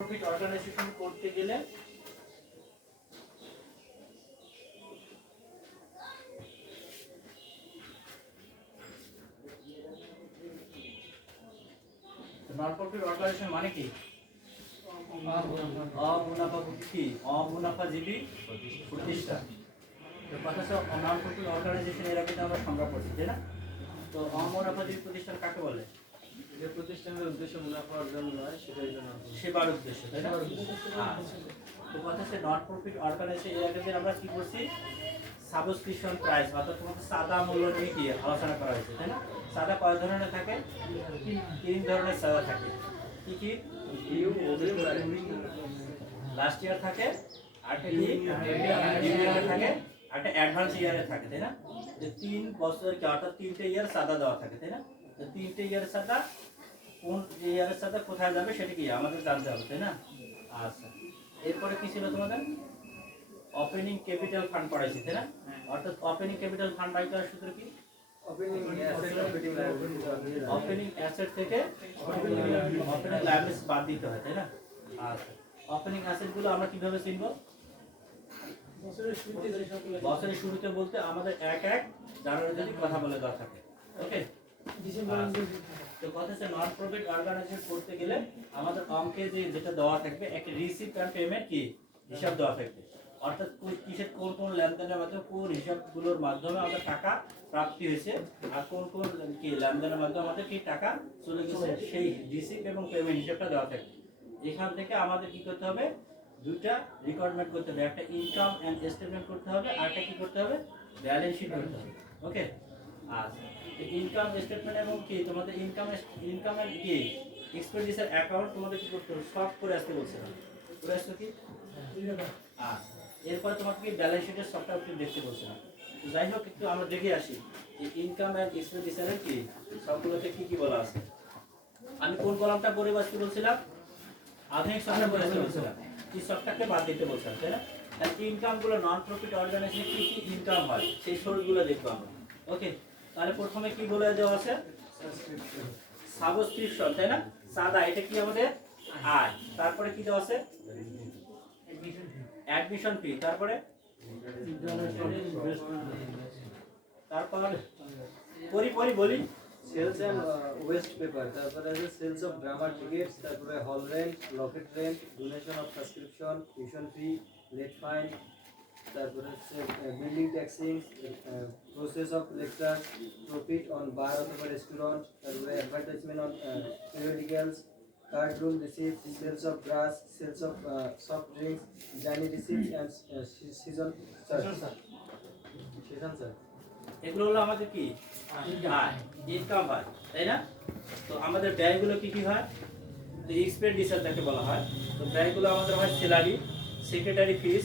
Profit organisation করতে গেলে non profit organisation মানে কি? অমুনাফাজীবী প্রতিষ্ঠান। তো কথা হচ্ছে নন প্রফিট অর্গানাইজেশন এর আগে আমরা সংজ্ঞা পড়ছি, তাই না? তো অমুনাফাজীবী প্রতিষ্ঠান কাকে বলে? যে প্রতিষ্ঠানের উদ্দেশ্য মুনাফা অর্জন নয়, সেটাই জন্য সেবার উদ্দেশ্য, তাই না? তো কথা হচ্ছে নন প্রফিট অর্গানাইজেশন এর আগে আমরা কি করছি? সাবস্ক্রিপশন প্রাইস অর্থাৎ তোমাদের সাদা মূল্য নিয়ে কি আলোচনা করা হয়েছে, তাই না? সাদা কয় ধরনের থাকে? তিন ধরনের সাদা থাকে। কি কি? লাস্ট ইয়ার থাকে, আরেকটা কি ইয়ারে থাকে, আরেকটা অ্যাডভান্স ইয়ারে থাকে, তাই না? যে 3 বছর কি অর্থাৎ 3টে ইয়ার সাদা দেওয়া থাকে, তাই না? তো 3টে ইয়ারের সাদা কোন ইয়ারের সাদা কোথায় যাবে সেটা কি আমাদের জানতে হবে, তাই না? আচ্ছা, এরপরে কি ছিল তোমাদের? ওপেনিং ক্যাপিটাল ফান্ড পড়াইছি, তাই না? অর্থাৎ ওপেনিং ক্যাপিটাল ফান্ড বাই করার সূত্র কি? ওপেনিং অ্যাসেট থেকে ওপেনিং লায়াবিলিটিস বাদ দিতে হয়, তাই না? আচ্ছা, ওপেনিং অ্যাসেট গুলো আমরা কিভাবে চিনব? বছরের শুরুতে বলতে আমাদের 1 জানুয়ারি যদি কথা বলে দেওয়া থাকে। ওকে, তো কথা হচ্ছে নন প্রফিট অর্গানাইজেশন করতে গেলে আমাদের অঙ্কে যেটা দেওয়া থাকবে একটা রিসিপ্ট এন্ড পেমেন্ট কি হিসাব দেওয়া থাকবে। অর্থাৎ কিসের কোন কোন লেনদেনের মাধ্যমে কোন হিসাবগুলোর মাধ্যমে আমাদের টাকা প্রাপ্তি হয়েছে আর কোন কোন কি লেনদেনের মাধ্যমে আমাদের কি টাকা চলে গেছে সেই রিসিপ্ট এবং পেমেন্ট হিসাবটা দেওয়া থাকবে। এখান থেকে আমাদের কি করতে হবে? দুইটা রিকোয়ারমেন্ট করতে হবে, একটা ইনকাম এন্ড স্টেটমেন্ট করতে হবে আর একটা কি করতে হবে? ব্যালেন্স শিট করতে হবে। ওকে, আচ্ছা, ইনকাম স্টেটমেন্ট এবং কি তোমাদের ইনকাম এন্ড কি এক্সপেন্ডিচার অ্যাকাউন্ট তোমাদের কি করতে হবে? সব করে আসতে বলছিলাম, করে আসছো কি? আচ্ছা, এরপরে তোমাকে কি ব্যালেন্স শিটের সবটা একটু দেখতে বলছিলাম। তো যাই হোক, একটু আমরা দেখে আসি এই ইনকাম এন্ড এক্সপেন্ডিচারের কি সবগুলোতে কি কি বলা আছে। আমি কোন কলামটা পড়ে আসতে বলছিলাম? আধুনিক সফটওয়্যার পড়ে আসতে বলছিলাম, কি সবটাকে বাদ দিতে বলছিলাম, তাই না? আর ইনকাম গুলো নন প্রফিট অর্গানাইজেশন কি কি ইনকাম হয় সেই সোর্সগুলো দেখবো আমরা। ওকে, তাহলে প্রথমে কি বলে দেওয়া আছে? সাবস্ক্রিপশন, তাই না? সাদা, এটা কি আমাদের আয়। তারপরে কি দেওয়া আছে? অ্যাডমিশন ফি। তারপরে বলি সেলস এন্ড ওয়েস্ট পেপার, তারপরে আছে সেলস অফ গ্রামার টিকেটস, তারপরে হল rent, locker rent, donation of subscription, tuition fee, late fine, তারপরে হচ্ছে building taxing, process of lecture, profit on bar অথবা রেস্টুরেন্ট, তারপরে advertisement on periodicals, card room receipt, sales of grass, sales of soft drinks, journey receipt and season sir. এগুলো হলো আমাদের কি আয়, income হয়, তাই না? তো আমাদের ব্যয়গুলো কি কি হয়? তো এক্সপেন্ডিচার যাকে বলা হয়। তো ব্যয়গুলো আমাদের হয় স্যালারি, সেক্রেটারি ফিস,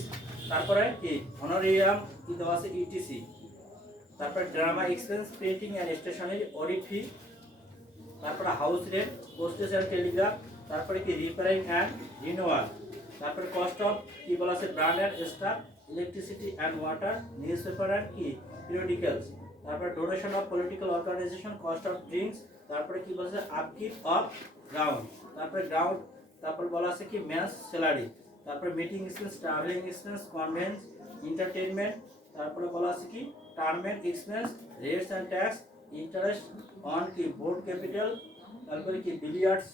তারপরে কি অনারিয়াম কি দেওয়া আছে ইটিসি, তারপরে drama expense, printing and stationery, audit fee, তারপরে house rent, postage and telegraph, তারপরে কি রিপেয়ারিং এন্ড রিনিউয়াল, তারপরে কস্ট অফ কি বলা আছে brand and staff, electricity and water, newspaper and কি পিরিয়ডিক্যালস, তারপরে donation of political organisation, cost of drinks, তারপরে কি বলছে আপকিপ অফ গ্রাউন্ড, তারপরে গ্রাউন্ড, তারপর বলা আছে কি ম্যাচ স্যালারি, তারপরে meeting expense, travelling expense, conveyance, entertainment, তারপরে বলা আছে কি টার্মেন্ট expense, rates and tax, interest on কি বোর্ড ক্যাপিটাল, তারপরে কি বিলিয়ার্ডস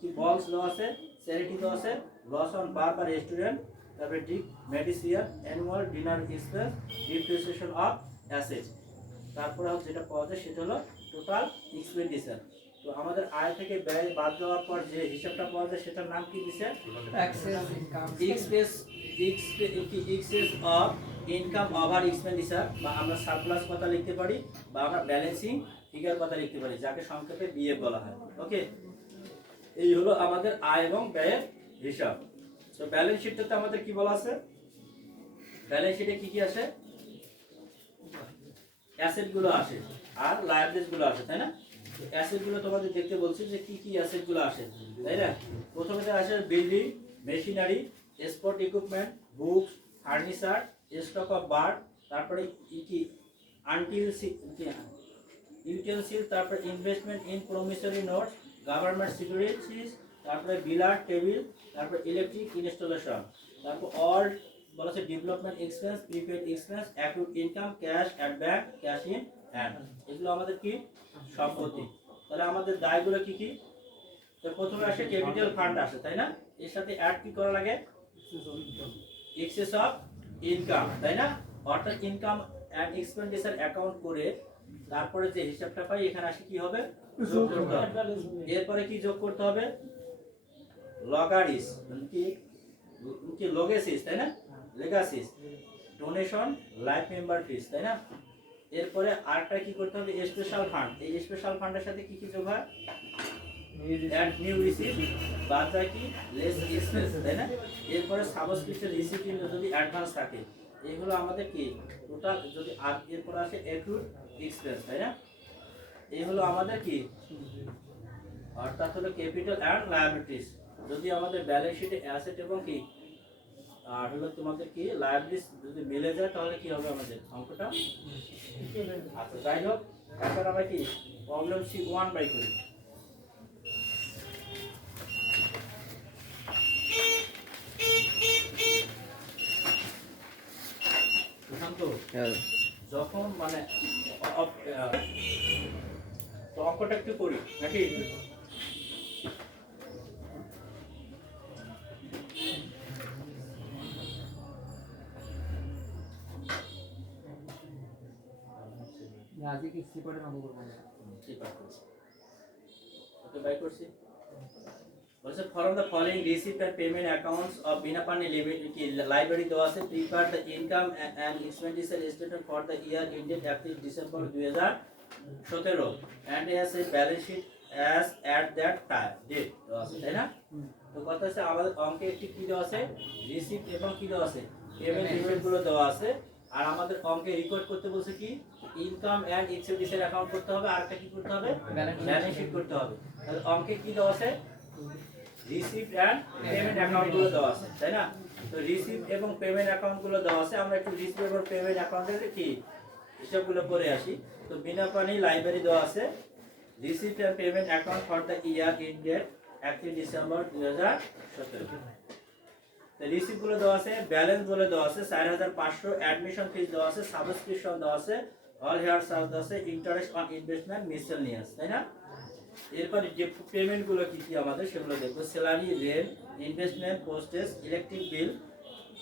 কি বলস দেওয়া আছে, চ্যারিটি দেওয়া আছে, লস অন বার বা রেস্টুরেন্ট, তারপরে ডিক মেডিসিয়ার, annual dinner expense, depreciation of asset, তারপরে যেটা পাওয়া যায় সেটা হলো টোটাল এক্সপেন্ডিচার। তো আমাদের আয় থেকে ব্যয় বাদ দেওয়ার পর যে হিসাবটা পাওয়া যায় সেটার নাম কি দিছে? Access of income over expenditure, বা আমরা সারপ্লাস কথা লিখতে পারি বা আমরা ব্যালেন্সিং ফিগার কথা লিখতে পারি, যাকে সংক্ষেপে বিএফ বলা হয়। ওকে, এই হলো আমাদের আয় এবং ব্যয়ের হিসাব। তো ব্যালেন্স শিটটাতে আমাদের কি বলা আছে? ব্যালেন্স শিটে কি কি আসে? অ্যাসেট গুলো আসে আর লায়াবিলিটিস গুলো আসে, তাই না? অ্যাসেট গুলো তোমাদের দেখতে বলছি যে কি কি অ্যাসেট গুলো আসে, তাই না? প্রথমে আসে building, machinery, sport equipment, books, furniture, stock of bar, তারপরে কি ইউটেন্সিল, তারপরে investment in promissory notes, government securities, তারপরে বিলার টেবিল, তারপরে ইলেকট্রিক ইনস্টলেশন, তারপর অল বলা আছে development expense, prepaid expense, accrued income, cash at bank, cash in hand, এগুলো আমাদের কি সম্পত্তি। তাহলে আমাদের দায়গুলো কি কি? তো প্রথমে আসে ক্যাপিটাল ফান্ড আসে, তাই না? এর সাথে অ্যাড কি করা লাগে? এক্সেস অফ ইনকাম, তাই না? অর্থাৎ ইনকাম এন্ড এক্সপেন্ডিচার অ্যাকাউন্ট করে তারপরে যে হিসাবটা পাই এখানে আসে কি হবে? যোগ করতে হবে। এরপরে কি যোগ করতে হবে? লগারিস কি কি লগেসিস, তাই না? লেগাসিস, ডোনেশন, লাইফ মেম্বার ফিস, তাই না? এরপরে আরেকটা কি করতে হবে? Special fund. এই স্পেশাল ফান্ডের সাথে কি কি যোগ হয়? অ্যান্ড নিউ রিসিভ, বাদ যায় কি লেস এক্সপেন্স, তাই না? এরপরে সাবস্ক্রিপশন রিসিপ্ট যদি অ্যাডভান্স থাকে, এগুলো আমাদের কি টোটাল যদি আর এরপর আসে অ্যাকুইড এক্সপেন্স, তাই না? এই হলো আমাদের কি অর্থাৎ হলো ক্যাপিটাল অ্যান্ড লায়াবিলিটিস। যদি আমাদের ব্যালেন্স শিটে অ্যাসেট এবং কি আর হলো তোমাদের কি লায়াবিলিটিস যদি মিলে যায় তাহলে কি হবে আমাদের অঙ্কটা? আচ্ছা যাই হোক, এখন আমরা কি প্রবলেম সি 1 বাই করি। সুশান্ত, যখন মানে তো অঙ্কটা একটু করি নাকি? আজকে কি সিপারের অঙ্ক করব না? ওকে বাই করছি। বলছে from the following receipt and payment accounts of Binapani library দেওয়া আছে। Prepare the income and expenditure statement for the year ended 31 December 2017 and has a balance sheet as at that time date দেওয়া আছে, তাই না? তো কথা হচ্ছে আমাদের অঙ্কে একটি কি দেওয়া আছে? রিসিপ্ট এবং কি দেওয়া আছে? পেমেন্ট রিসিপ্ট গুলো দেওয়া আছে। আর আমাদের অঙ্কে রেকর্ড করতে বলছে কি ইনকাম এন্ড এক্সপেন্ডিচার অ্যাকাউন্ট করতে হবে, আর একটা কি করতে হবে? ব্যালেন্স শিট করতে হবে। তাহলে অঙ্কে কি দেওয়া আছে? রিসিপ্ট এন্ড পেমেন্ট অ্যাকাউন্ট গুলো দেওয়া আছে, তাই না? তো রিসিপ্ট এবং পেমেন্ট অ্যাকাউন্ট গুলো দেওয়া আছে। আমরা একটু রিসিপ্ট এবং পেমেন্ট অ্যাকাউন্টের কি হিসাবগুলো করে আসি। তো বিনাপানি লাইব্রেরি দেওয়া আছে receipt and payment account for the year ended 31 December 2017। তো রিসিপ্ট গুলো দেওয়া আছে, ব্যালেন্স গুলো দেওয়া আছে 4500, অ্যাডমিশন ফিস দেওয়া আছে, সাবস্ক্রিপশন দেওয়া আছে, অল হেয়ার চার্জ দেওয়া আছে, ইন্টারেস্ট অন ইনভেস্টমেন্ট, মিসেলেনিয়াস, তাই না? এরপর যে পেমেন্ট গুলো কি কি আমাদের সেগুলো দেখবো। Salary, rent, investment, postage, electric bill,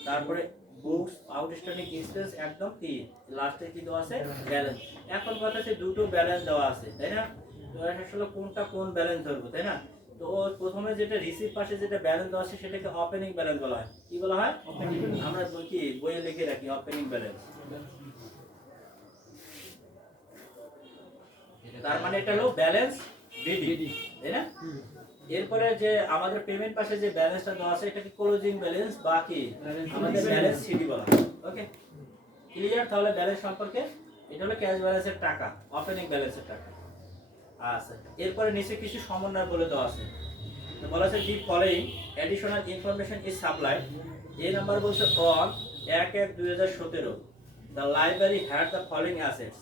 তারপরে বুকস, আউটস্ট্যান্ডিং এক্সপেন্স, একদম কি লাস্টে কি দেওয়া আছে? ব্যালেন্স। এখন কথা হচ্ছে দুটো ব্যালেন্স দেওয়া আছে, তাই না? তো আসলে কোনটা কোন ব্যালেন্স ধরবো, তাই না? তো প্রথমে যেটা রিসিভ পাশে যেটা ব্যালেন্স দেওয়া আছে সেটাকে ওপেনিং ব্যালেন্স বলা হয়। কি বলা হয়? আমরা কি বইয়ে লিখে রাখি ওপেনিং ব্যালেন্স। তার মানে এটা হলো ব্যালেন্স বিডি, তাই না? এরপরে যে আমাদের পেমেন্ট পাশে যে ব্যালেন্সটা দেওয়া আছে এটাকে ক্লোজিং ব্যালেন্স বা কি আমাদের ব্যালেন্স সিডি বলা হয়। Okay clear? তাহলে ব্যালেন্স সম্পর্কে এটা হলো ক্যাশ ব্যালেন্সের টাকা, ওপেনিং ব্যালেন্সের টাকা। আচ্ছা, এরপরে নিচে কিছু সমন্বয় বলে দেওয়া আছে। তো বলা আছে the following additional information is supplied. এই নাম্বার বলছে on 1/1/2017 the library had the following assets.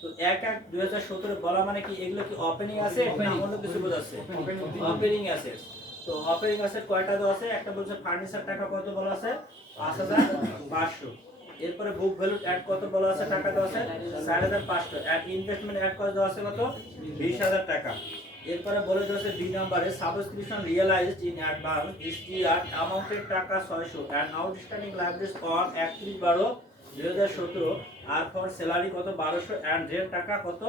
তো 1/1/2017 বলা মানে কি এগুলো কি ওপেনিং অ্যাসেট না অন্য কিছু বোঝাচ্ছে? Opening assets. তো ওপেনিং অ্যাসেট কয়টা দেওয়া আছে? একটা বলছে ফার্নিচার টাকা কত বলা আছে? 5500। এরপরে বুক ভ্যালু অ্যাড কত বলা আছে? টাকা দেওয়া আছে 4500। আর ইনভেস্টমেন্ট অ্যাড কত দেওয়া আছে? কত? 20000 টাকা। এরপরে বলে দেওয়া আছে বি নম্বরে সাবস্ক্রিপশন রিয়েলাইজড ইন অ্যাডভান্স ইসটিআর অ্যামাউন্টেড টাকা 600 এন্ড আউটস্ট্যান্ডিং লাইব্রেরিজ অন 31/12/2017 আর ফর স্যালারি কত? 1200 এন্ড রেন্ট টাকা কত?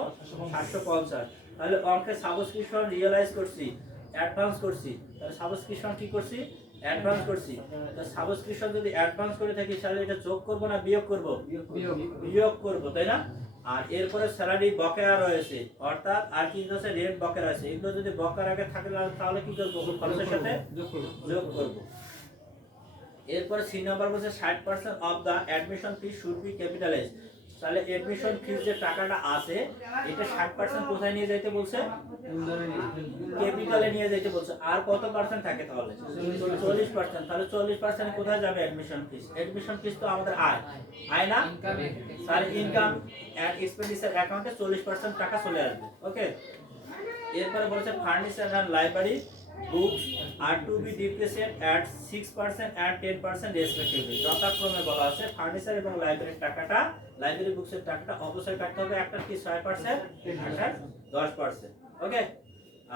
750। তাহলে অঙ্কে সাবস্ক্রিপশন রিয়েলাইজ করছি, অ্যাডভান্স করছি। তাহলে সাবস্ক্রিপশন কি করছি? অ্যাডভান্স করছি। তো সাবস্ক্রিপশন যদি অ্যাডভান্স করে থাকি তাহলে এটা যোগ করব না বিয়োগ করব? বিয়োগ করব, তাই না? আর এরপরে স্যালারি বকেয়া রয়েছে, অর্থাৎ আর কি আছে? রেন্ট বকেয়া রয়েছে। এগুলো যদি বকেয়ার আগে থাকে তাহলে কি করব? খরচের সাথে যোগ করব। এরপরে সি নাম্বার বলছে 60% of the admission fee should be capitalised. তাহলে অ্যাডমিশন ফিস যে টাকাটা আছে এটা 60% কোথায় নিয়ে যাইতে বলছে? ক্যাপিটালে নিয়ে যাইতে বলছে। আর কত পার্সেন্ট থাকে তাহলে? 40%। তাহলে 40% কোথায় যাবে অ্যাডমিশন ফিস? অ্যাডমিশন ফিস তো আমাদের আয় না? তাহলে ইনকাম এন্ড এক্সপেন্ডিচার অ্যাকাউন্টে 40% টাকা চলে আসবে। ওকে এরপরে বলছে furniture and library books are to be depreciated at 6% and 10% respectively. যথাক্রমে বলা আছে ফার্নিচার এবং লাইব্রেরির টাকাটা, লাইব্রেরি বুকসের টাকাটা অবশ্যই কাটতে হবে, একটা কি 6%, একটা 10%। ওকে,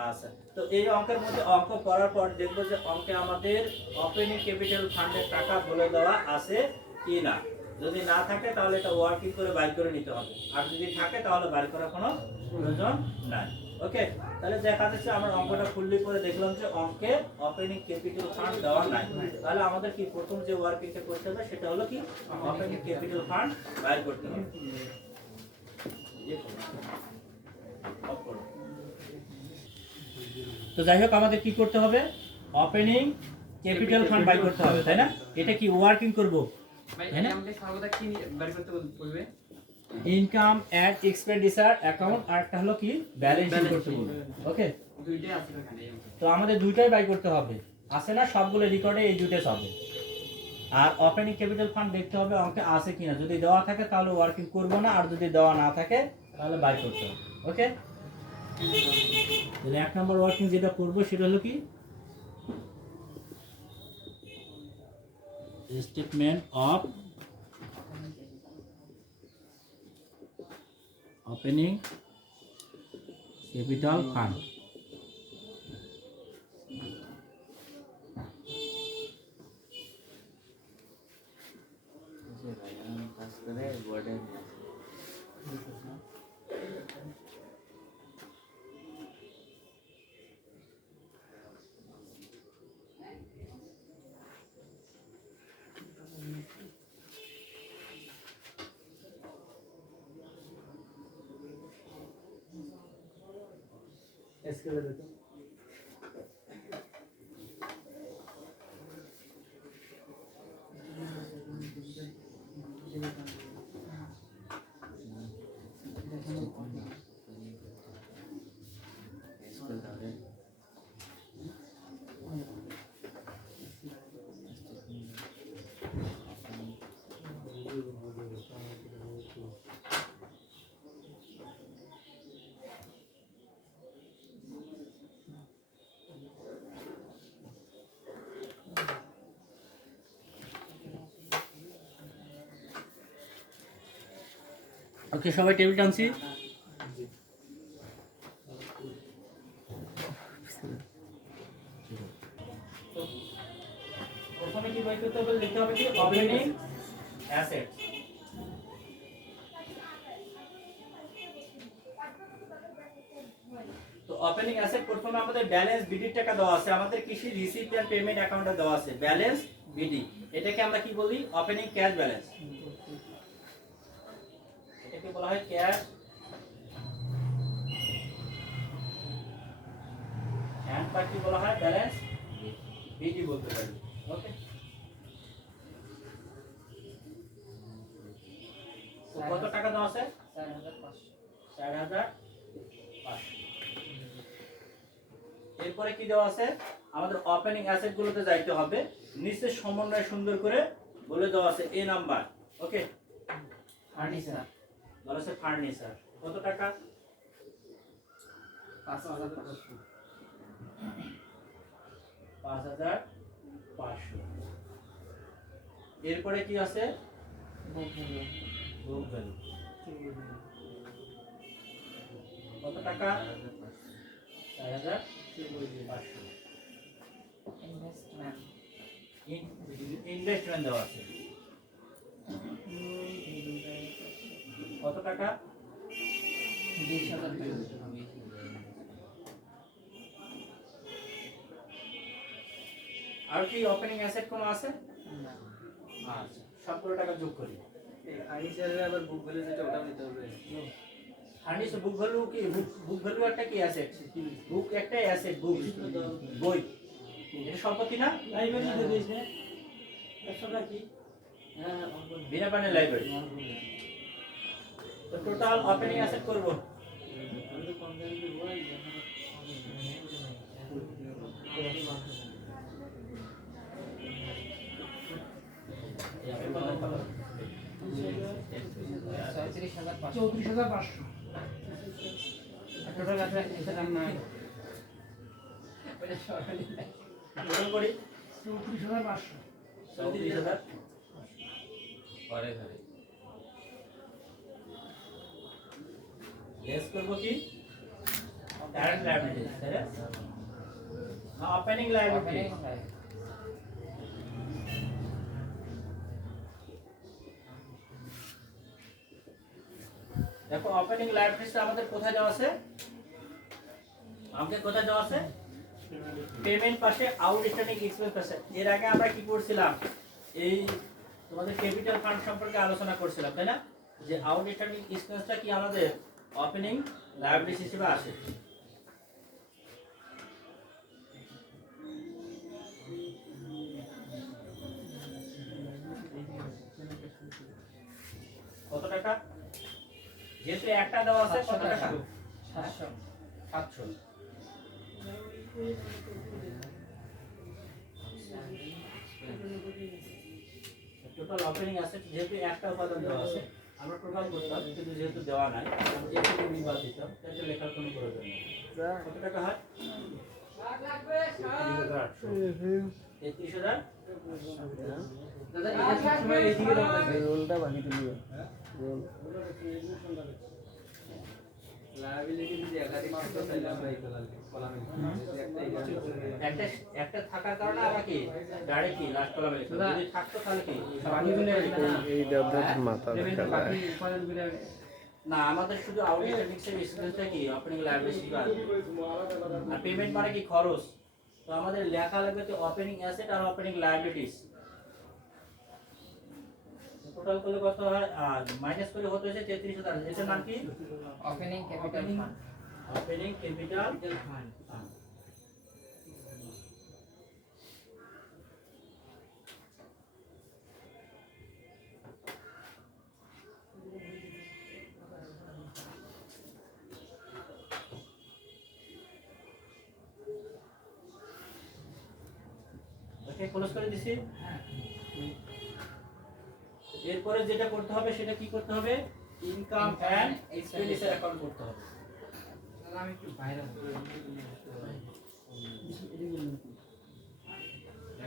আচ্ছা। তো এই অঙ্কের মধ্যে অঙ্ক করার পর দেখবো যে অঙ্কে আমাদের ওপেনিং ক্যাপিটাল ফান্ডের টাকা বলে দেওয়া আছে কি না। যদি না থাকে তাহলে এটা ওয়ার্কিং করে বাইর করে নিতে হবে, আর যদি থাকে তাহলে বাইর করার কোনো প্রয়োজন নাই। ওকে, তাহলে দেখা যাচ্ছে আমরা অঙ্কটা ফুললি করে দেখলাম যে অঙ্কে ওপেনিং ক্যাপিটাল ফান্ড দেওয়া নাই। তাহলে আমাদের কি প্রথম যে ওয়ার্কিংটা করতে হবে সেটা হলো কি ওপেনিং ক্যাপিটাল ফান্ড বাইর করতে হবে। তো যাই হোক আমাদের কি করতে হবে, ওপেনিং ক্যাপিটাল ফান্ড বাই করতে হবে, তাই না? এটা কি ওয়ার্কিং করব, তাই না? আমাদের সর্বদা কি বের করতে বলবে? ইনকাম এন্ড এক্সপেন্ডিচার অ্যাকাউন্ট, আর একটা হলো কি ব্যালেন্স শিট করতে বলবে। ওকে, দুইটাই আছে এখানে। তো আমাদের দুইটাই বাই করতে হবে, আছে না সবগুলো রেকর্ডে এই দুইটাই হবে। আর ওপেনিং ক্যাপিটাল ফান্ড দেখতে হবে অঙ্কে আছে কিনা, যদি দেওয়া থাকে তাহলে ওয়ার্কিং করব না, আর যদি দেওয়া না থাকে তাহলে বাই করতে হবে। ওকে, তাহলে এক নম্বর ওয়ার্কিং যেটা করব সেটা হলো কি statement of opening capital fund. স্কেলে দেখো। ওকে, সবাই টেবিল টানছি। প্রথমে কি বই করতে হবে, লিখতে হবে কি ওপেনিং অ্যাসেট। তো ওপেনিং অ্যাসেট প্রথমে আমাদের ব্যালেন্স বিডির টাকা দেওয়া আছে, আমাদের কৃষি রিসিপ্ট এন্ড পেমেন্ট অ্যাকাউন্টে দেওয়া আছে ব্যালেন্স বিডি। এটাকে আমরা কি বলি ওপেনিং ক্যাশ ব্যালেন্স, এটাকে বলা হয় ক্যাশ এন্ড বাকি বলা হয় ব্যালেন্স বিডি বলতে পারি। ওকে, তো কত টাকা দেওয়া আছে 4,500। এরপরে কি দেওয়া আছে, আমাদের ওপেনিং অ্যাসেট গুলোতে যাইতে হবে, নিচে সমন্বয় সুন্দর করে বলে দেওয়া আছে এ নাম্বার। ওকে, ফার্নিচার বলা আছে ফার্নিচার কত টাকা 5,500। 5,500। এরপরে কি আছে বুক ভ্যালু কত টাকা 4,500। ইনভেস্টমেন্ট দেওয়া আছে কত টাকা 20,000। আর কি ওপেনিং অ্যাসেট কোন আছে? আচ্ছা, সবগুলো টাকা যোগ করি। এই ফার্নিচারের আবার বুক ভ্যালু যেটা ওটা নিতে হবে। ফার্নিচার বুক ভ্যালু কি, বুক ভ্যালু একটা কি অ্যাসেট, বুক একটা অ্যাসেট, বুক বই, এটা সম্পত্তি না? লাইব্রেরি দিয়েছে 100 টাকা কি বিনা পানি লাইব্রেরি। তো টোটাল ওপেনিং অ্যাসেট করব টোটাল আছে এটার নাম টোটাল করি 34,500 পরে ঘরে লেস করব কি কারেন্ট লায়াবিলিটি তাই না ওপেনিং লায়াবিলিটি দেখো ওপেনিং লায়াবিলিটি আমাদের কোথায় যাওয়া আছে আমাদের কোথায় যাওয়া আছে পেমেন্ট পাশে আউটস্ট্যান্ডিং এক্সপেন্স পাশে এর আগে আমরা কি করছিলাম এই তোমাদের ক্যাপিটাল ফান্ড সম্পর্কে আলোচনা করছিলাম তাই না যে আউটস্ট্যান্ডিং এক্সপেন্সটা কি আমাদের ওপেনিং লায়াবিলিটি হিসেবে আসে কত টাকা যেহেতু একটা দেওয়া আছে কত টাকা 700 টোটাল অপারেটিং অ্যাসেট যেহেতু একটা উপাদান দেওয়া আছে আমরা টোটাল করতাম কিন্তু যেহেতু দেওয়া নাই আমরা একটু নিবাদ দিতাম তাহলে লেখার কোনো প্রয়োজন নেই কত টাকা হয় 33,000 দাদা এটা সবসময় এইদিকে দাও রোলটা বানিয়ে দিও রোল লায়াবিলিটি যদি একাধিক মাত্র তাহলে আমরা এই কলামে একটা একটা থাকার কারণে আমরা কি ডাইরেক্ট কি লাস্ট কলামে লিখব যদি থাকতো তাহলে কি বাকি গুলো এই ডাবটা মাথা দেখা বাকি যায় উপাদানগুলো না আমাদের শুধু আউটস্ট্যান্ডিং এর এক্সপেন্সটা কি ওপেনিং লায়াবিলিটি আর পেমেন্ট মানে কি খরচ তো আমাদের লেখা লাগবে তো ওপেনিং অ্যাসেট আর ওপেনিং লায়াবিলিটিস টোটাল করলে কত হয় আর মাইনাস করে হতে হচ্ছে 33,000 এটার নাম কি opening capital fund opening capital fund ওকে ক্লোজ করে দিছি এরপরে যেটা করতে হবে সেটা কি করতে হবে ইনকাম এন্ড এক্সপেন্ডিচার অ্যাকাউন্ট করতে হবে দাদা আমি একটু বাইরে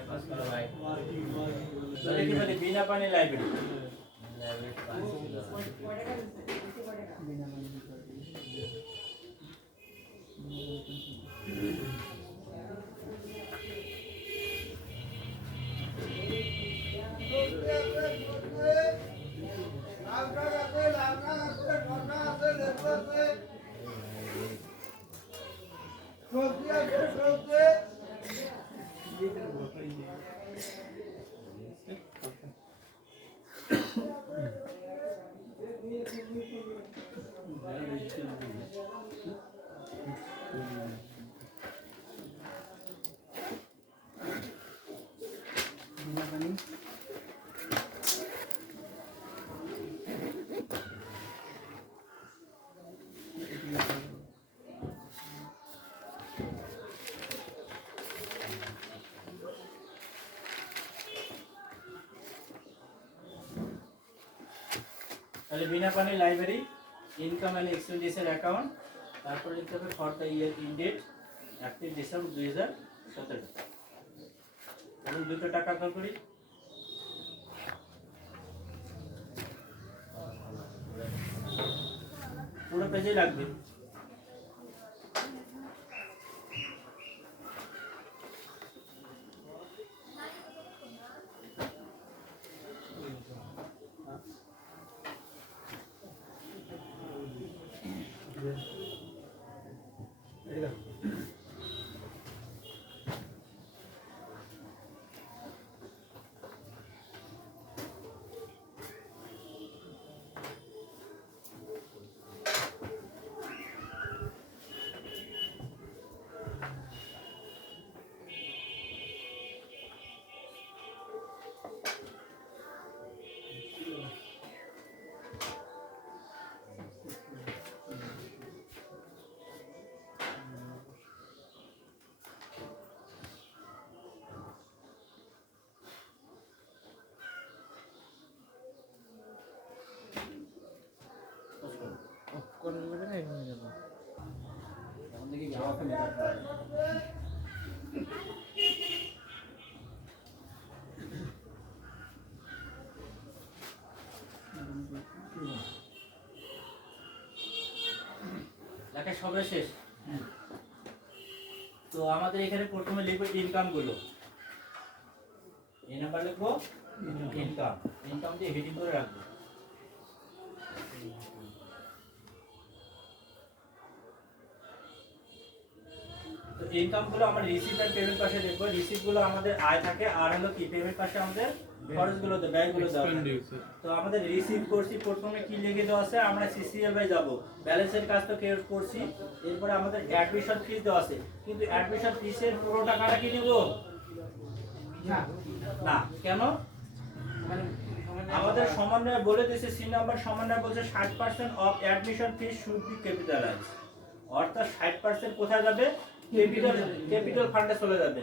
পাস করো ভাই তাহলে কি বলে বিনা পানি লাইব্রেরি তাহলে Binapani library income and expenditure account তারপর লিখতে হবে for the year ended 31 December 2017 এবং দুটো টাকা কল করি পুরো পেজে লাগবে একটা সবাই শেষ। তো আমাদের এখানে প্রথমে লিখবো ইনকাম গুলো, এই নাম্বার লিখবো ইনকাম, ইনকাম দিয়ে হেডিং করে রাখবো। তো ইনকাম গুলো আমরা রিসিভ এন্ড পেমেন্ট পাশে দেখবো। রিসিভ গুলো আমাদের আয় থাকে, আর হলো কি পেমেন্ট পাশে আমাদের খরচ গুলো ব্যয়গুলো দেওয়া থাকে। তো আমাদের রিসিভ করছি প্রথমে কি লিখে দেওয়া আছে, আমরা সিসিএল বাই যাব, ব্যালেন্সের কাজ তো কেউ করছি। এরপরে আমাদের অ্যাডমিশন ফিস দেওয়া আছে, কিন্তু অ্যাডমিশন ফিসের পুরো টাকাটা কি নেব না, কেন? আমাদের সমন্বয় বলে দিয়েছে, সি নাম্বার সমন্বয় বলছে 60% of admission fees should be capitalise, অর্থাৎ 60% কোথায় যাবে, ক্যাপিটাল ফান্ডে চলে যাবে।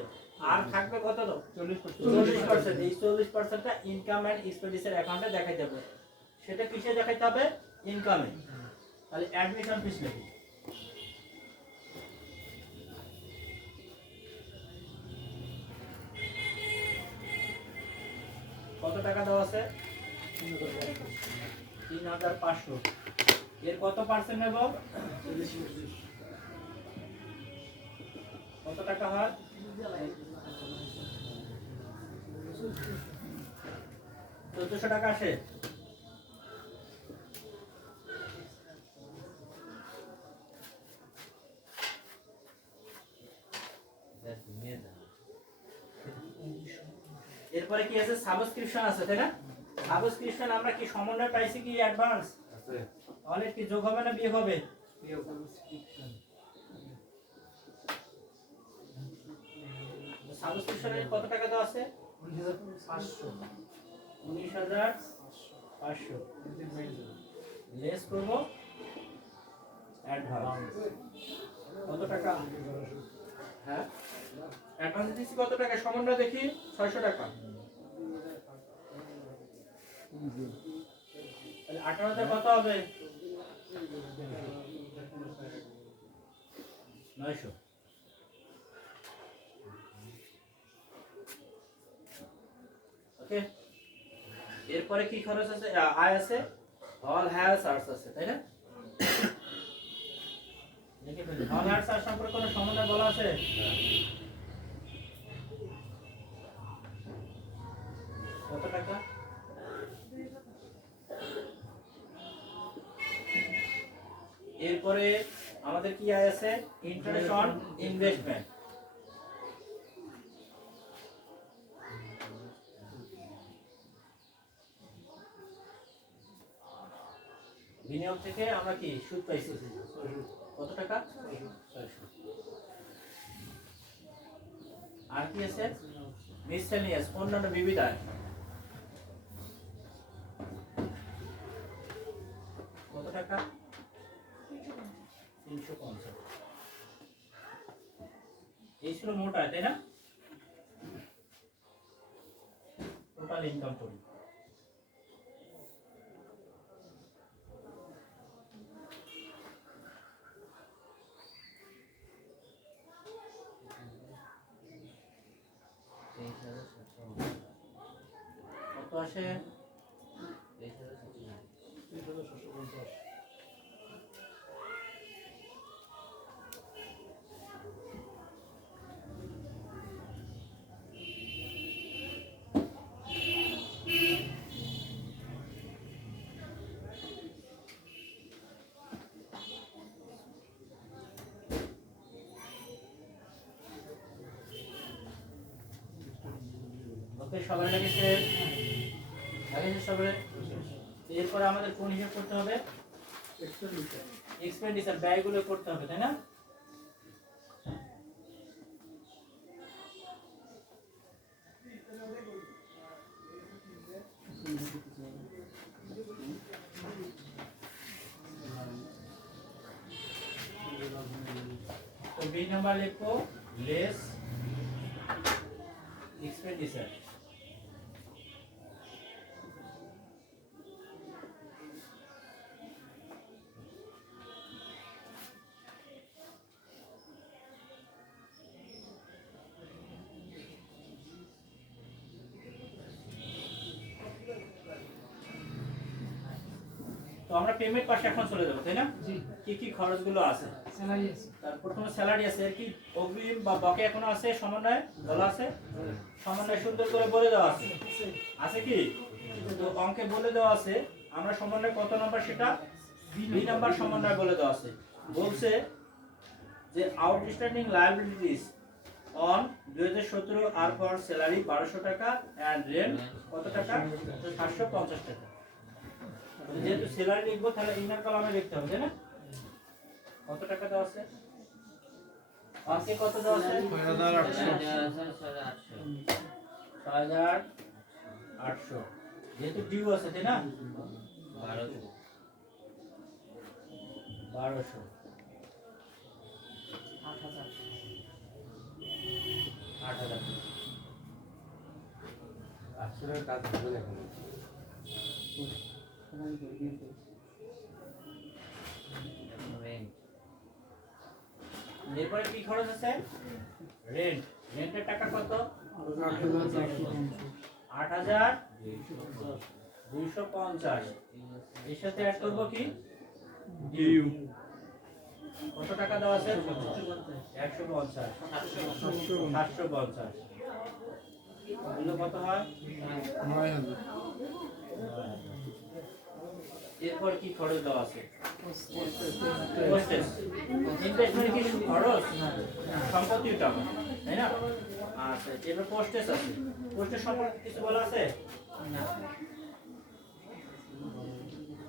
আর থাকবে কত, 40%। এই 40%টা ইনকাম এন্ড এক্সপেন্ডিচার অ্যাকাউন্টে দেখাইতে হবে। সেটা কিসে দেখাইতে হবে, ইনকামে। তাহলে অ্যাডমিশন ফিস লিখি, কত টাকা দেওয়া আছে, 3500। এর কত পার্সেন্ট নেব, কত টাকা হয়, 1400 টাকা আসে। এরপরে কি আছে, সাবস্ক্রিপশন আছে, তাই না? সাবস্ক্রিপশন আমরা কি সমন্বয় পাইছি কি অ্যাডভান্স আছে, তাহলে কি যোগ হবে না বিয়োগ হবে, সাবস্ক্রিপশনের কত টাকা দেওয়া আছে, 19,500 লেস করব অ্যাডভান্স কত টাকা, হ্যাঁ অ্যাডভান্স দিছি কত টাকা, সমন্বয় দেখি 600 টাকা, তাহলে 18,000 কত হবে, 900। ওকে, এরপরে কি খরচ আছে, আয় আছে, অল হ্যাভ সার্চ আছে, তাই না? দেখে ফেলি, অল হ্যাভ সার্চ সম্পর্কে কোনো সমন্বয় বলা আছে, কত টাকা, এরপরে আমাদের কি আয় আছে, ইন্টারেস্ট অন ইনভেস্টমেন্ট, বিনিয়োগ থেকে আমরা কি সুদ পাইছি, কত টাকা, 600। আর কি আছে, মিসসেলিনিয়াস অন্যান্য বিবিধ আয়, কত টাকা, 350। এই ছিল মোট আয়, তাই না? টোটাল ইনকাম করি, কত আসে, 23,750। ওকে, সবাই লেগেছে, সবাই। এরপরে আমাদের কোন হিসাব করতে হবে, এক্সপেন্ডিচার ব্যয়গুলো করতে হবে, তাই না? তো বি নাম্বার লিখো লেস এক্সপেন্ডিচার, তো আমরা পেমেন্ট পাশে এখন চলে যাবো, তাই না? জি কি কি খরচগুলো আছে? স্যালারি আছে তার প্রথমে স্যালারি আছে, এর কি অগ্রিম বা বকে এখনো আছে? সমন্বয় বলা আছে, সমন্বয় সুন্দর করে বলে দেওয়া আছে, আছে কি? তো অঙ্কে বলে দেওয়া আছে, আমরা সমন্বয় কত নাম্বার সেটা বি নাম্বার সমন্বয় বলে দেওয়া আছে। বলছে যে আউটস্ট্যান্ডিং লায়াবিলিটিস অন 2017 আর ফর স্যালারি 1200 টাকা এন্ড রেন্ট কত টাকা? 750 টাকা। যেহেতু স্যালারি লিখবো তাহলে ইনার কলামে লিখতে হবে, তাই না? কত টাকা দেওয়া আছে? আজকে কত দেওয়া আছে? 6800। যেহেতু ডিউ আছে, তাই না? 1200 8000। আসলে কাজ হবে না এখন। স্যালারি করে দিয়ে দেবো। এরপরে কি খরচ আছে? রেন্ট। রেন্টের টাকা কত? 8250। এর সাথে অ্যাড করব কি? ডিউ। কত টাকা দেওয়া আছে? 150। 750। এগুলো কত হয়? 9000। এরপর কি খরচ দেওয়া আছে? পোস্টেজ। ইন্টারেস্ট মানে কি খরচ? সম্পত্তির টাকা, তাই না? আচ্ছা, এবার পোস্টেজ আছে। পোস্টেজ সম্পর্কে কিছু বলা আছে? না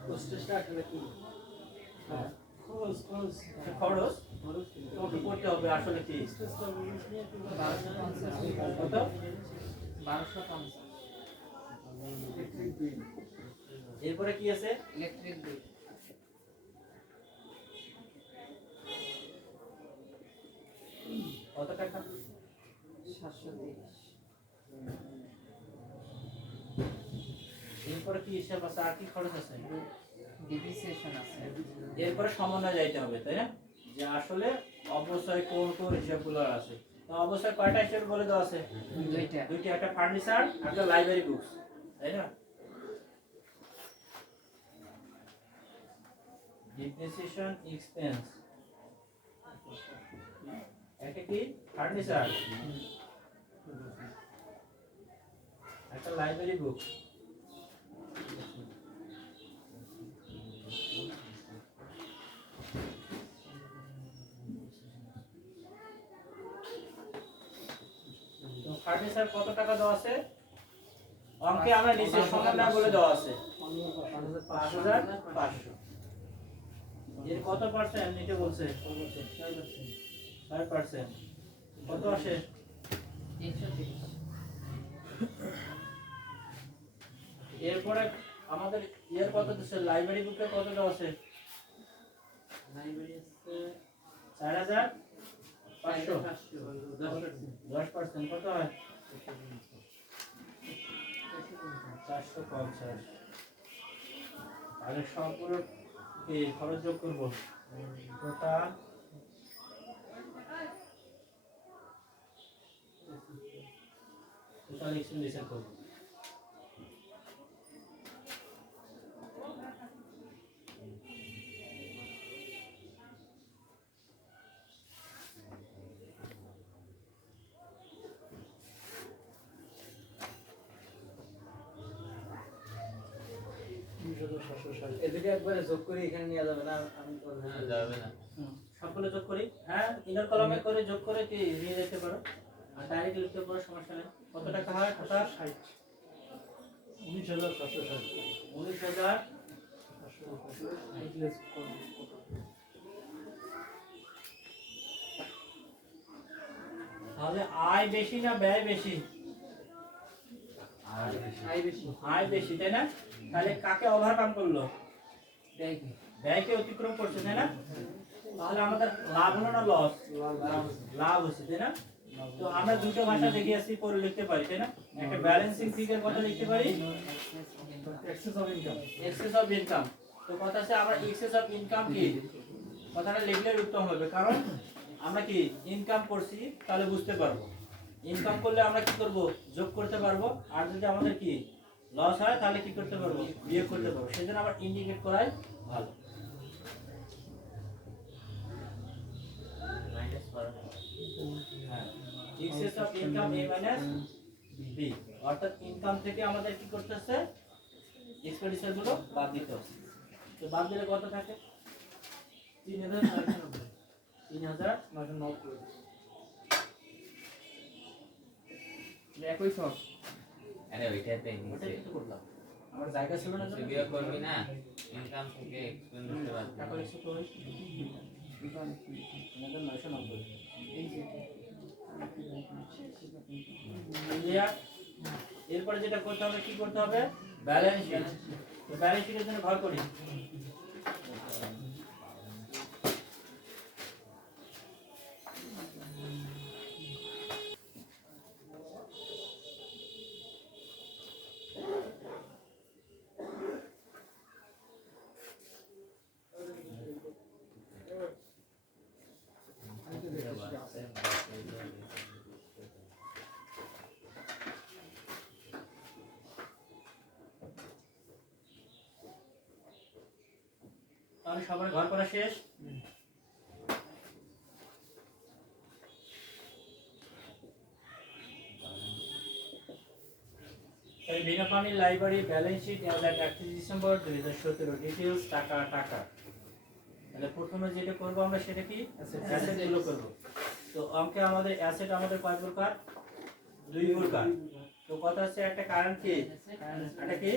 পোস্টেজটা আসলে কি? খরচ এটা খরচ তোমাকে করতে হবে আসলে কি? 1250 কত? 1250 এরপরে কি আছে? ইলেকট্রিক বিল কত টাকা? 730 এরপরে কি হিসাব আছে? আর কি খরচ আছে? ডিপ্রিসিয়েশন আছে এরপরে সমন্বয় যাইতে হবে, তাই না? যে আসলে অবশ্যই কোন কোন হিসাবগুলো আছে। তো অবশ্যই কয়টা হিসাব বলে দেওয়া আছে? দুইটা দুইটা, একটা ফার্নিচার, একটা লাইব্রেরি বুকস, তাই না? ডিপ্রিসিয়েশন এক্সপেন্স, একটা কি ফার্নিচার, একটা লাইব্রেরি বুক। তো ফার্নিচার কত টাকা দেওয়া আছে? অঙ্কে আমরা নিচে সমন্বয় বলে দেওয়া আছে 5500। এর কত পার্সেন্ট নিতে বলছে? 6%। কত আসে? 330 এরপরে আমাদের ইয়ার কত দিচ্ছে? লাইব্রেরি বুকে কত দেওয়া আছে? লাইব্রেরি আছে 4500। 500 10% কত হয়? 450। তাহলে সবগুলো কি খরচ যোগ করবো? টোটাল এক্সপেন্ডিচার করবো। এদিকে একবারে যোগ করে এখানে নিয়ে যাবে না? আমি তো যাবে না। সবগুলো যোগ করি। হ্যাঁ, ইনার কলামে করে যোগ করে কি নিয়ে যেতে পারো, আর ডাইরেক্ট লিখতে পারো, সমস্যা নেই। কত টাকা হয় টোটাল? 19,760 19,000। তাহলে আয় বেশি না ব্যয় বেশি? আয় বেশি আয় বেশি, তাই না? তাহলে কাকে ওভারকাম করলো? দেখি ব্যয়কে অতিক্রম করছে, তাই না? তাহলে আমাদের লাভ হলো না লস? লাভ হচ্ছে, তাই না? তো আমরা দুটো ভাষা দেখে আসছি, পরে লিখতে পারি, তাই না? একটা ব্যালেন্সিং ফিগার কথা লিখতে পারি, এক্সেস অফ ইনকাম। তো কথা আছে আমরা এক্সেস অফ ইনকাম কি কথাটা লিখলে উত্তম হবে, কারণ আমরা কি ইনকাম করছি তাহলে বুঝতে পারবো। ইনকাম করলে আমরা কি করব? যোগ করতে পারবো। আর যদি আমাদের কি লস হয় তাহলে কি করতে পারবো, বিয়োগ করতে পারবো, সেজন্য আবার ইন্ডিকেট করাই ভালো। হ্যাঁ, excess of income A minus B, অর্থাৎ ইনকাম থেকে আমাদের কি করতে হচ্ছে, এক্সপেন্ডিচার গুলো বাদ দিতে হচ্ছে। তো বাদ দিলে কত থাকে, 3990 3990। একই সব। আরে ওইটাতে ওটা নিচে কিন্তু করলাম, আমার জায়গা ছিল না, তুই বিয়োগ করবি না ইনকাম থেকে এক্সপেন্ডিচার বাদ টাকা দিবি। একশো তো হয়, 3990। এই যে ক্লিয়ার? এরপরে যেটা করতে হবে, কি করতে হবে, ব্যালেন্স শিট। তো ব্যালেন্স শিটের জন্য ঘর করি। তাহলে সবার ঘর করা শেষ। তাহলে বিনা পানির library balance sheet as at 31 December 2017, details টাকা টাকা। তাহলে প্রথমে যেটা করব আমরা সেটা কি, অ্যাসেট গুলো করব। তো অঙ্কে আমাদের অ্যাসেট আমাদের কয় প্রকার, দুই প্রকার। তো কথা হচ্ছে একটা কারেন্ট কি, একটা কি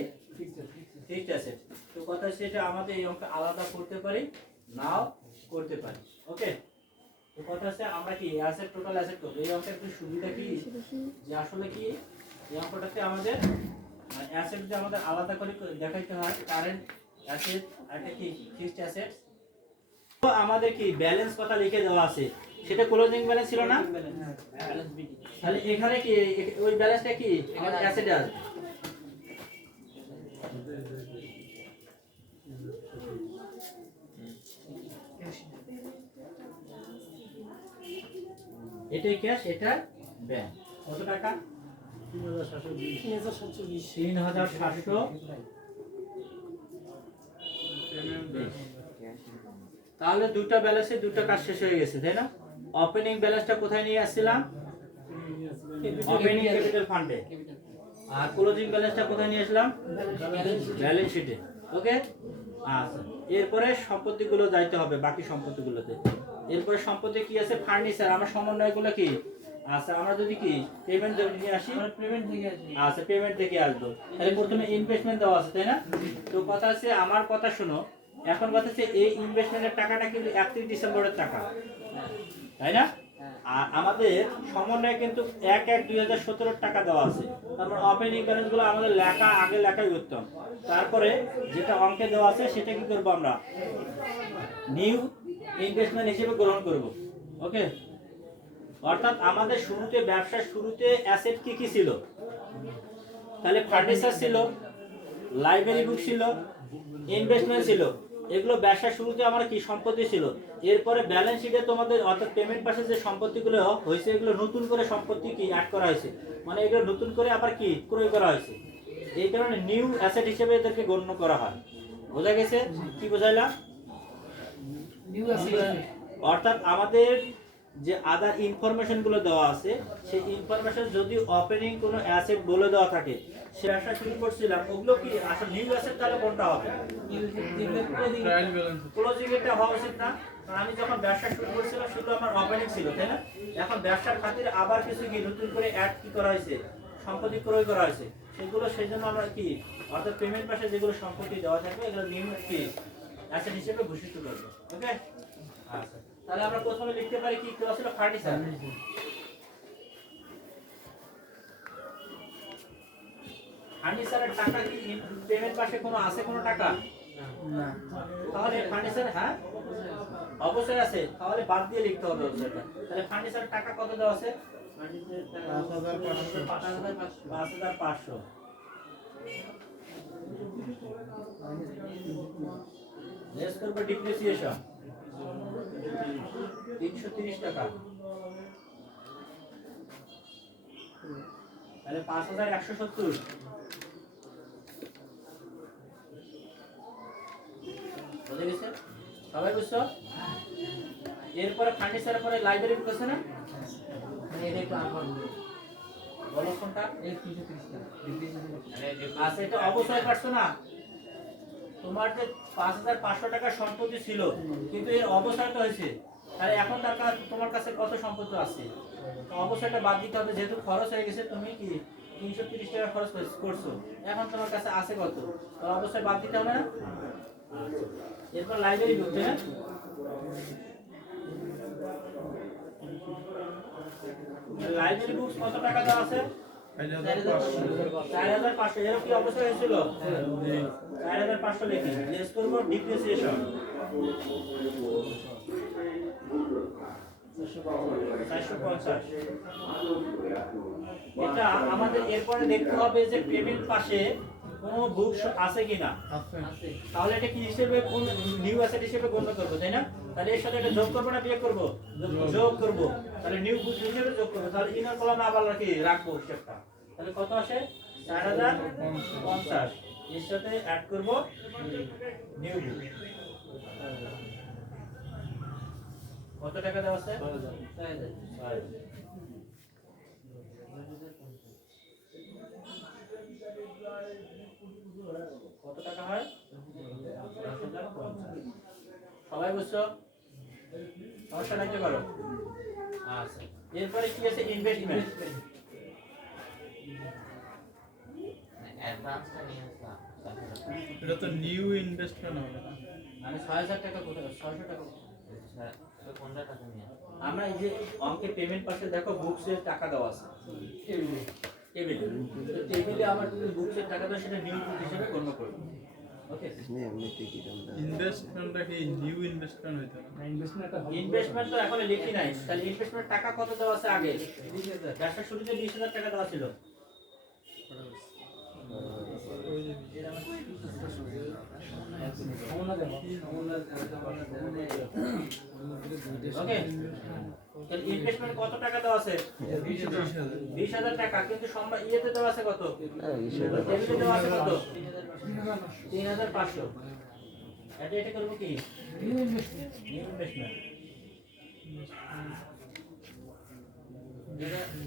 ফিক্সড অ্যাসেট। তো কথা হচ্ছে এটা আমাদের এই অঙ্কে আলাদা করতে পারি, নাও করতে পারি। ওকে, তো কথা হচ্ছে আমরা কি অ্যাসেট, টোটাল অ্যাসেট করব। এই অঙ্কের একটু সুবিধা কি, যে আসলে কি এই অঙ্কটাতে আমাদের অ্যাসেট যে আমাদের আলাদা করে দেখাইতে হয়, কারেন্ট অ্যাসেট আর একটা কি ফিক্সড অ্যাসেট। তো আমাদের কি ব্যালেন্স কথা লিখে দেওয়া আছে, সেটা ক্লোজিং ব্যালেন্স ছিল না, ব্যালেন্স বিটি। তাহলে এখানে কি ওই ব্যালেন্সটা কি আমাদের অ্যাসেটে আসবে। এটাই ক্যাশ, এটা ব্যাংক। কত টাকা, 3720। তাহলে দুটো ব্যালেন্সে দুটো কাজ শেষ হয়ে গেছে, তাই না? ওপেনিং ব্যালেন্সটা কোথায় নিয়ে আসছিলাম, ওপেনিং ক্যাপিটাল ফান্ডে, আর ক্লোজিং ব্যালেন্সটা কোথায় নিয়ে আসলাম, ব্যালেন্স শিটে। ওকে, আচ্ছা এরপরে সম্পত্তিগুলো যাইতে হবে, বাকি সম্পত্তিগুলোতে। এরপরে সম্পত্তি কি আছে, ফার্নিচার, আমার সমন্বয়গুলো কি, আচ্ছা আমরা যদি কি পেমেন্ট নিয়ে আসি, পেমেন্ট থেকে আসে। আচ্ছা পেমেন্ট থেকে আসবো। তাহলে প্রথমে ইনভেস্টমেন্ট দেওয়া আছে, তাই না? তো কথা আছে, আমার কথা শোনো, এখন কথা হচ্ছে এই ইনভেস্টমেন্টের টাকাটা কিন্তু 31 ডিসেম্বরের টাকা, তাই না? আর আমাদের সমন্বয় কিন্তু 1/1/2017 টাকা দেওয়া আছে। তারপর ওপেনিং ব্যালেন্স গুলো আমাদের লেখা আগে লেখাই উত্তম। তারপরে যেটা অঙ্কে দেওয়া আছে সেটা কি করবো আমরা, নিউ ইনভেস্টমেন্ট হিসেবে গ্রহণ করব। ওকে, অর্থাৎ আমাদের শুরুতে, ব্যবসার শুরুতে অ্যাসেট কি কি ছিল, তাহলে ফার্নিচার ছিল, লাইব্রেরি বুক ছিল, ইনভেস্টমেন্ট ছিল, এগুলো ব্যবসার শুরুতে আমার কি সম্পত্তি ছিল। এরপরে ব্যালেন্স শিটে তোমাদের অর্থাৎ পেমেন্ট পাশে যে সম্পত্তিগুলো হয়েছে, এগুলো নতুন করে সম্পত্তি কি অ্যাড করা হয়েছে, মানে এগুলো নতুন করে আবার কি ক্রয় করা হয়েছে। এই কারণে নিউ অ্যাসেট হিসেবে এদেরকে গণ্য করা হয়। বোঝা গেছে কি বোঝাইলাম? New asset. অর্থাৎ আমাদের যে আদার ইনফরমেশন গুলো দেওয়া আছে, সেই ইনফরমেশন যদি ওপেনিং কোনো অ্যাসেট বলে দেওয়া থাকে, সে ব্যবসা শুরু করছিলাম, ওগুলো কি আসলে নিউ অ্যাসেট, তাহলে কোনটা হবে, ক্লোজিং এরটা হওয়া উচিত না? কারণ আমি যখন ব্যবসা শুরু করছিলাম শুধু আমার ওপেনিং ছিল, তাই না? এখন ব্যবসার খাতিরে আবার কিছু কি নতুন করে অ্যাড কি করা হয়েছে, সম্পত্তি ক্রয় করা হয়েছে, সেগুলো সেই জন্য আমরা কি অর্থাৎ পেমেন্ট পাশে যেগুলো সম্পত্তি দেওয়া থাকবে, এগুলো নিউ কি অ্যাসেট হিসেবে ঘোষিত করবো। ওকে, আচ্ছা তাহলে আমরা প্রথমে লিখতে পারি কি দেওয়া ছিল, ফার্নিচার। ফার্নিচারের টাকা কি পেমেন্ট পাশে কোনো আছে, কোনো টাকা না। তাহলে ফার্নিচার, হ্যাঁ অবশ্যই আছে, তাহলে বাদ দিয়ে লিখতে হবে সেটা। তাহলে ফার্নিচারের টাকা কত দেওয়া আছে, 5500। লেস করবে ডিপ্রিসিয়েশন 330 টাকা, তাহলে 5170। বুঝে গেছে সবাই বুঝছো এরপরে ফার্নিচারের পরে লাইব্রেরি ঢুকেছে না এটা একটু আনফার বলো কোনটা এই 330 টাকা আচ্ছা এটা অবশ্যই পারছো না তোমার যে 5500 টাকা সম্পত্তি ছিল কিন্তু এর অবসরটা হয়েছে তাহলে এখন তার কাছে তোমার কাছে কত সম্পত্তি আছে তো অবসরটা বাদ দিতে হবে যেহেতু খরচ হয়ে গেছে তুমি কি 330 টাকা খরচ করছো এখন তোমার কাছে আছে কত তো অবশ্যই বাদ দিতে হবে না এরপর লাইব্রেরি ঢুকছে না লাইব্রেরি বুকস কত টাকা দেওয়া আছে 4500 এর কি অবস্থা হয়েছিল 4500 লিখি লেস করব ডিপ্রিসিয়েশন 450 এটা আমাদের এরপরে দেখতে হবে যে পেমেন্ট পাশে কোনো বুকস আছে কিনা তাহলে এটা কি হিসেবে কোন নিউ অ্যাসেট হিসেবে গণ্য করব তাই না তাহলে এর সাথে এটা যোগ করব না বিয়োগ করব যোগ করব তাহলে নিউ বুক হিসেবে যোগ করব তাহলে ইনার কলামে আবার রাখবো হিসাবটা তাহলে কত আসে 4050 এর সাথে অ্যাড করব নিউ বুক কত টাকা দেওয়া আছে 6000 কত টাকা হয় 1050 সবাই বুঝছো সমস্যা নাইতে পারো আচ্ছা এরপরে কি আছে ইনভেস্টমেন্ট অ্যাডভান্সটা নিয়ে আসলাম এটা তো নিউ ইনভেস্টমেন্ট হবে না মানে 6000 টাকা কোথায় 600 টাকা কোনটা টাকা নিয়ে আমরা এই যে অঙ্কে পেমেন্ট পাশে দেখো বুকসের টাকা দেওয়া আছে টেবিলে টেবিলে আমার যদি বুকসের টাকা দাও সেটা নিউ বুক হিসেবে গণ্য করব ওকে এমনিতে কি দাম ইনভেস্টমেন্টটা কি নিউ ইনভেস্টমেন্ট হইতো না ইনভেস্টমেন্ট তো এখনো লিখি নাই তাহলে ইনভেস্টমেন্ট টাকা কত দেওয়া আছে আগে 20000 ব্যবসা শুরুতে 20000 টাকা দেওয়া ছিল ওকে তাহলে ইনভেস্টমেন্ট কত টাকা দেওয়া আছে 20000 টাকা কিন্তু ইয়েতে দেওয়া আছে কত টেবিলে দেওয়া আছে কত 3500 এটা করব কি নিউ ইনভেস্টমেন্ট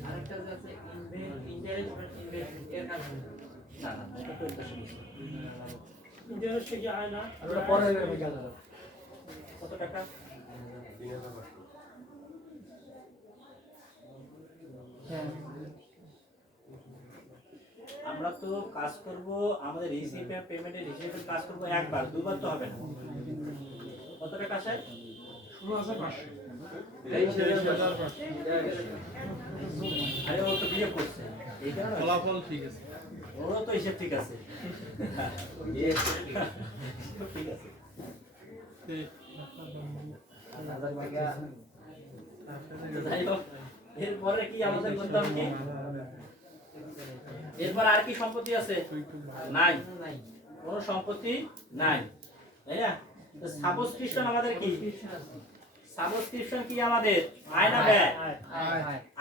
আরেকটা আছে ইনভেস্টমেন্ট এর কাজ না না এটা তো ইন্টারেস্ট কি হয় না আমরা পরে গেল কত টাকা হ্যাঁ আমরা তো কাজ করব আমাদের রিসিভ এন্ড পেমেন্টের রিসিভের কাজ করব একবার দুবার তো হবে না কত টাকা আছে 23500 আরে ও তো বিয়ে করছে এই কারণে ফলাফল ঠিক আছে ওরও তো হিসাব ঠিক আছে ঠিক আছে যাই হোক এরপরে কি আমাদের করতে হবে কি এরপর আর কি সম্পত্তি আছে নাই কোনো সম্পত্তি নাই তাই না তো সাবস্ক্রিপশন আমাদের কি সাবস্ক্রিপশন কি আমাদের আয় না ব্যয়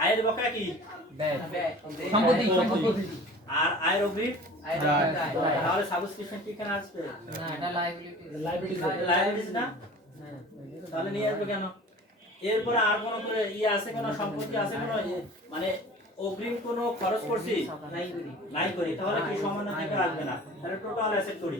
আয়ের বকেয়া কি সম্পত্তি আর আয়ের অগ্রিম তাহলে সাবস্ক্রিপশন কি কেন আসবে না এটা লাইবিলিটিস না তাহলে নিয়ে আসবে কেন এরপরে আর কোনো করে আছে কোনো সম্পত্তি আছে কোনো মানে অগ্রিম কোনো খরচ করছি নাই করি তাহলে কি সমান থেকে আসবে না তাহলে টোটাল অ্যাসেট করি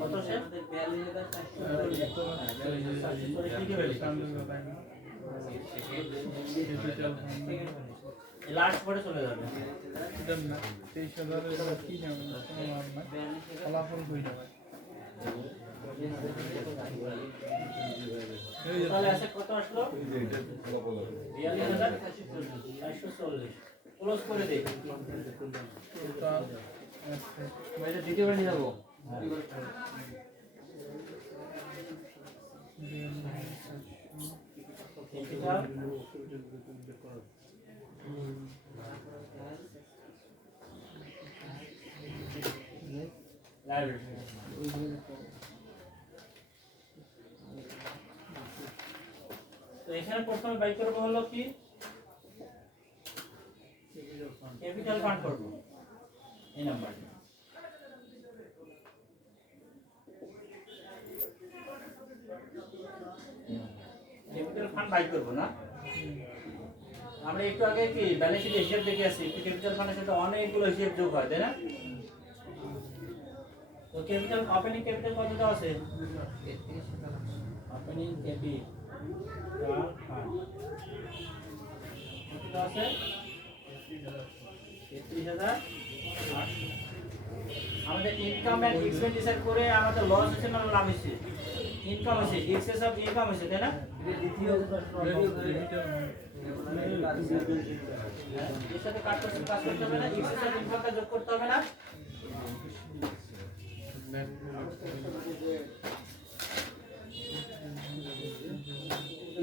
কত সে 42000 লাস্ট পরে চলে যাবে এটা না 23000 কি নেবে না কোনো লাভ নাই ফলাফল কই যাবে তাহলে অ্যাসেট কত আসলো 42440 ক্লোজ করে দেই টোটাল এটা দ্বিতীয়বার নিয়ে যাবো লাইবিলিটি। ওইগুলো দেখতে হবে। তো এখানে প্রথমে বাই করব হলো কি ক্যাপিটাল ফান্ড করব এই নাম্বারটা। ক্যাপিটাল ফান্ড বাই করব না, আমরা একটু আগে কি ব্যালেন্স শিটে হিসাব দেখে আসছি, ক্যাপিটাল ফান্ডের সাথে অনেকগুলো হিসাব যোগ হয়, তাই না? তো ক্যাপিটাল ওপেনিং ক্যাপিটাল কত দেওয়া আছে? 33,000 ওপেনিং ক্যাপিটাল ফান্ড কত দেওয়া আছে? 33,000। আমাদের ইনকাম এন্ড এক্সপেন্ডিচার করে আমাদের লস হচ্ছে না লাভ হচ্ছে? ইনকাম হচ্ছে, এক্সেস অফ ইনকাম হচ্ছে, তাই না? দ্বিতীয় এর সাথে কাজ করতে হবে না, এক্সেস অফ ইনকামটা যোগ করতে হবে না?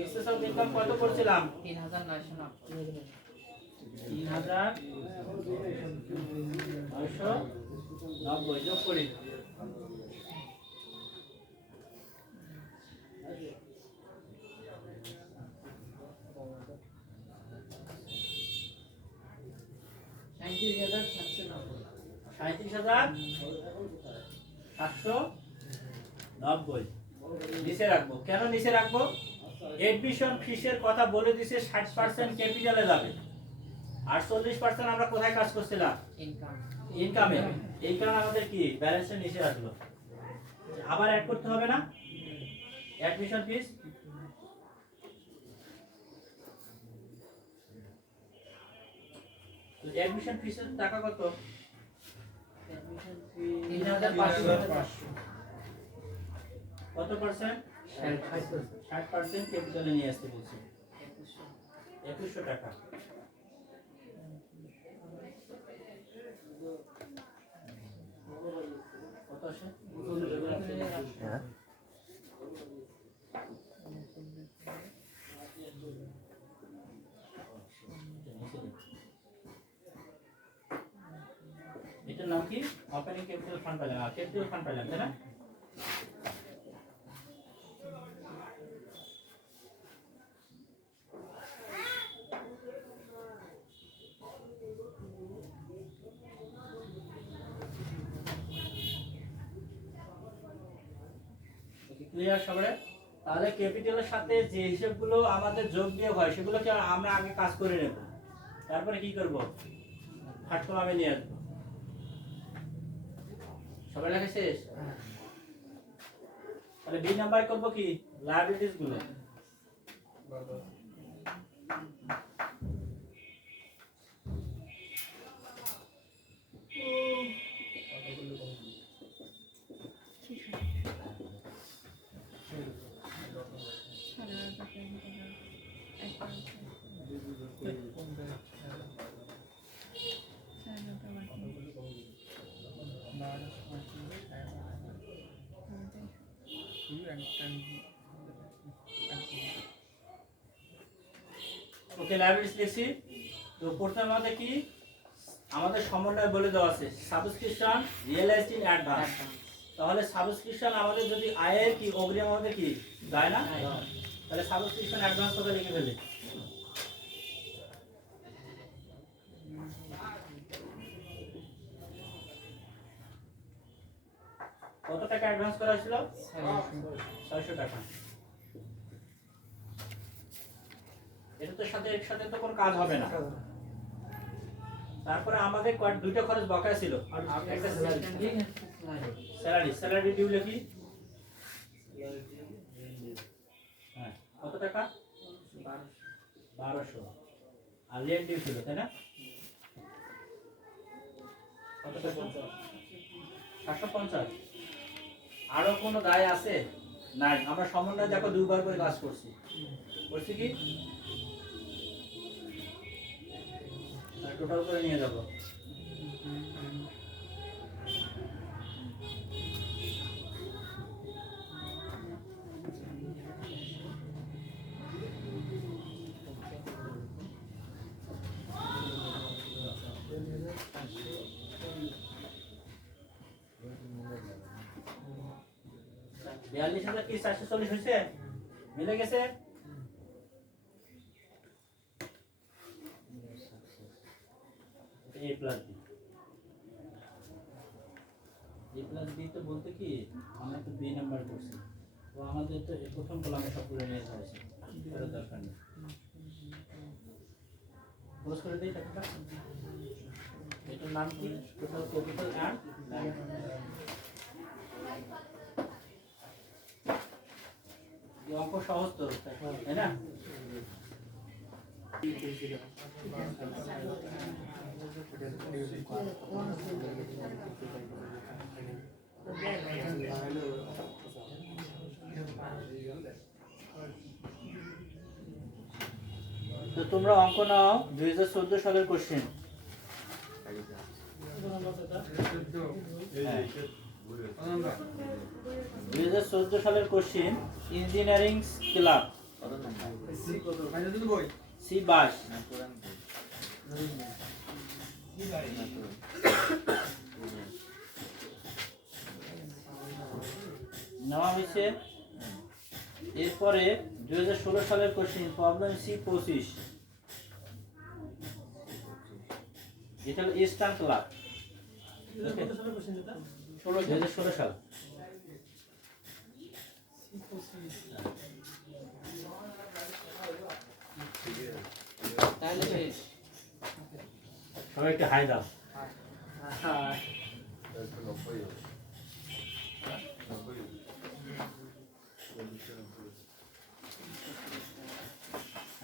এক্সেস অফ ইনকাম কত করছিলাম? 3,990 3,990 যোগ করি। $37,790 37,790 নিচে রাখবো। কেন নিচে রাখবো? এডমিশন ফিসের কথা বলে দিছে 60% ক্যাপিটালে যাবে, আর 40% আমরা কোথায় কাজ করছিলাম? ইনকাম ইনকামে। এই কারণে আমাদের কি ব্যালেন্সের নিচে রাখলো। আবার অ্যাড করতে হবে না অ্যাডমিশন ফিস? তো অ্যাডমিশন ফিসের টাকা কত? অ্যাডমিশন ফি 3,500। কত পার্সেন্ট? 60% ক্যাপিটালে নিয়ে আসতে বলছি। 2100 টাকা। কত আসে? হ্যাঁ এটার নাম কি? ওপেনিং ক্যাপিটাল ফান্ড পেলাম, ক্যাপিটাল ফান্ড পেলাম, তাই না? ক্লিয়ার সবাই? তাহলে ক্যাপিটালের সাথে যে হিসাবগুলো আমাদের যোগ দিয়ে হয় সেগুলোকে আমরা আগে কাজ করে নেব, তারপরে কি করব? খাট কলামে নিয়ে আসবো। সবাই লেখা শেষ? তাহলে বি নাম্বার করব কি? লায়াবিলিটিস গুলো। ওকে, লাইব্রেরিজ লিখছি। তো প্রথমে আমাদের কি আমাদের সমন্বয় বলে দেওয়া আছে সাবস্ক্রিপশন রিয়েলাইজড ইন অ্যাডভান্স। তাহলে সাবস্ক্রিপশন আমাদের যদি আয়ের কি অগ্রিম আমাদের কি দেয় না, তাহলে সাবস্ক্রিপশন অ্যাডভান্স কথা লিখে ফেলি। কত টাকা অ্যাডভান্স করা হয়েছিল? 600 টাকা। এটার সাথে একসাথে তো কোনো কাজ হবে না। তারপরে আমাদের দুইটা খরচ বকেয়া ছিল, একটা স্যালারি ডিউ লিখি। হ্যাঁ, কত টাকা? 1200। আর রেন্ট ডিউ ছিল, তাই না? কত টাকা? 750। আরো কোনো দায় আছে? নাই। আমরা সমন্বয় দেখো দুইবার করে কাজ করছি কি? টোটাল করে নিয়ে যাবো। 42,000 কি 440 হয়েছে? মিলে গেছে? A plus B. A plus B তো বলতে কি আমরা তো বি নাম্বার করছি, তো আমাদের তো এই প্রথম কলামে সবগুলো নিয়ে যাওয়া হয়েছে, এটার দরকার নেই। ক্লোজ করে দিই টাকাটা। এটার নাম কি? টোটাল ক্যাপিটাল অ্যান্ড এই অঙ্ক সহজ তো, তাই না? তো তোমরা অঙ্ক নাও 2014 সালের কোশ্চেন। 2014 সালের কোশ্চেন, ইঞ্জিনিয়ারিং ক্লাব কত নাম্বার? সি 22। না পুরান তো। নেওয়া হয়েছে। এরপরে 2016 সালের কোশ্চেন, প্রবলেম সি 25, এটা হলো ইস্টার্ন ক্লাব। 2016 সাল। তাহলে শেষ। সবাই একটু হাই দাও।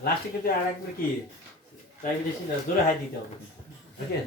লাস্টে কিন্তু আর একবার কি তাই বেশি জোরে হাই দিতে হবে, ওকে?